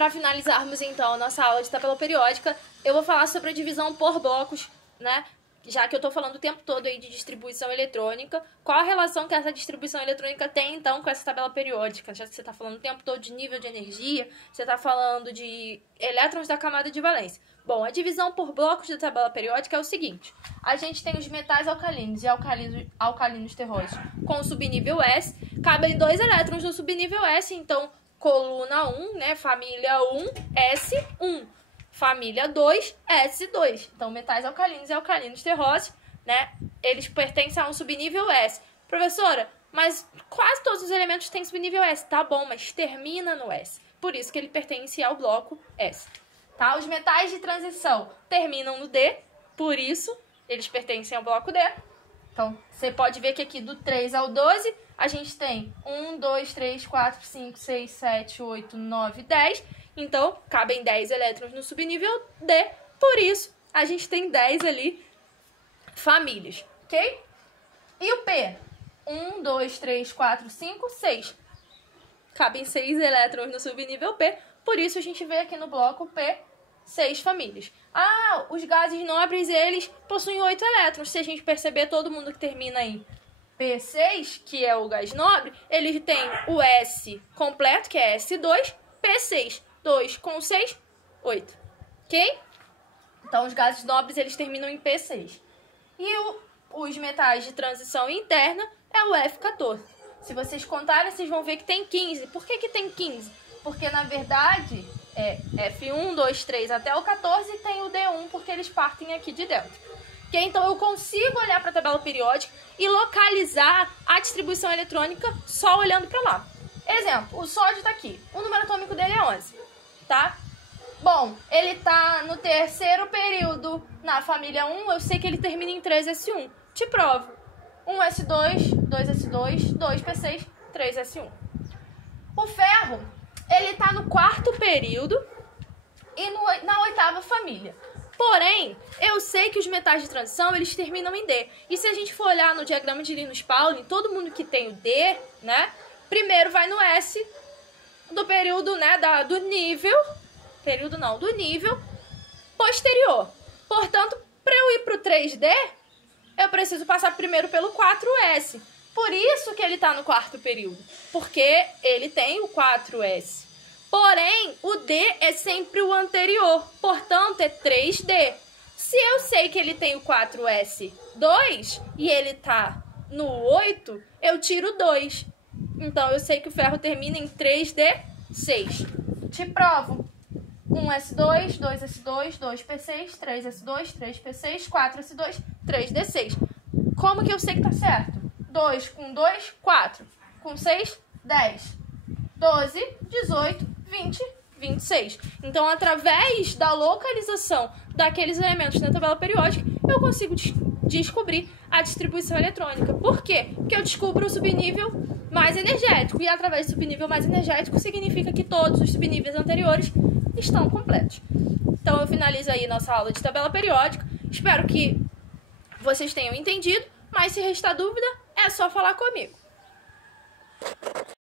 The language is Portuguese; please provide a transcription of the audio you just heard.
para finalizarmos então a nossa aula de tabela periódica, eu vou falar sobre a divisão por blocos, né? Já que eu estou falando o tempo todo aí de distribuição eletrônica, qual a relação que essa distribuição eletrônica tem, então, com essa tabela periódica? Já que você está falando o tempo todo de nível de energia, você está falando de elétrons da camada de valência. Bom, a divisão por blocos da tabela periódica é o seguinte. A gente tem os metais alcalinos e alcalinos terrosos com o subnível S. Cabem 2 elétrons no subnível S, então, coluna 1, né, família 1, S1. Família 2, S2. Então, metais alcalinos e alcalinos terrosos, né? Eles pertencem a um subnível S. Professora, mas quase todos os elementos têm subnível S. Tá bom, mas termina no S. Por isso que ele pertence ao bloco S. Tá? Os metais de transição terminam no D. Por isso, eles pertencem ao bloco D. Então, você pode ver que aqui do 3 ao 12, a gente tem 1, 2, 3, 4, 5, 6, 7, 8, 9, 10... Então, cabem 10 elétrons no subnível D, por isso a gente tem 10 ali famílias, ok? E o P? 1, 2, 3, 4, 5, 6. Cabem 6 elétrons no subnível P, por isso a gente vê aqui no bloco P 6 famílias. Ah, os gases nobres, eles possuem 8 elétrons. Se a gente perceber, todo mundo que termina em P6, que é o gás nobre, ele tem o S completo, que é S2, P6. 2 com 6, 8. Ok? Então, os gases nobres, eles terminam em P6. E os metais de transição interna é o F14. Se vocês contarem, vocês vão ver que tem 15. Por que tem 15? Porque, na verdade, é F1, 2, 3 até o 14 e tem o D1, porque eles partem aqui de dentro. Okay? Então, eu consigo olhar para a tabela periódica e localizar a distribuição eletrônica só olhando para lá. Exemplo, o sódio está aqui. O número atômico dele é 11. Tá? Bom, ele tá no terceiro período na família 1, eu sei que ele termina em 3s1. Te provo. 1s2, 2s2, 2p6, 3s1. O ferro, ele tá no quarto período e na oitava família. Porém, eu sei que os metais de transição, eles terminam em D. E se a gente for olhar no diagrama de Linus-Pauling, todo mundo que tem o D, né, primeiro vai no S do período, né, do nível posterior. Portanto, para eu ir para o 3D, eu preciso passar primeiro pelo 4S. Por isso que ele está no quarto período, porque ele tem o 4S. Porém, o D é sempre o anterior, portanto, é 3D. Se eu sei que ele tem o 4S2 e ele está no 8, eu tiro 2. Então, eu sei que o ferro termina em 3D6. Te provo. 1s2, 2s2, 2p6, 3s2, 3p6, 4s2, 3d6. Como que eu sei que tá certo? 2 com 2, 4. Com 6, 10. 12, 18, 20, 26. Então, através da localização daqueles elementos na tabela periódica, eu consigo descobrir a distribuição eletrônica. Por quê? Porque eu descubro o subnível mais energético. E através do subnível mais energético significa que todos os subníveis anteriores estão completos. Então, eu finalizo aí nossa aula de tabela periódica. Espero que vocês tenham entendido, mas se restar dúvida, é só falar comigo.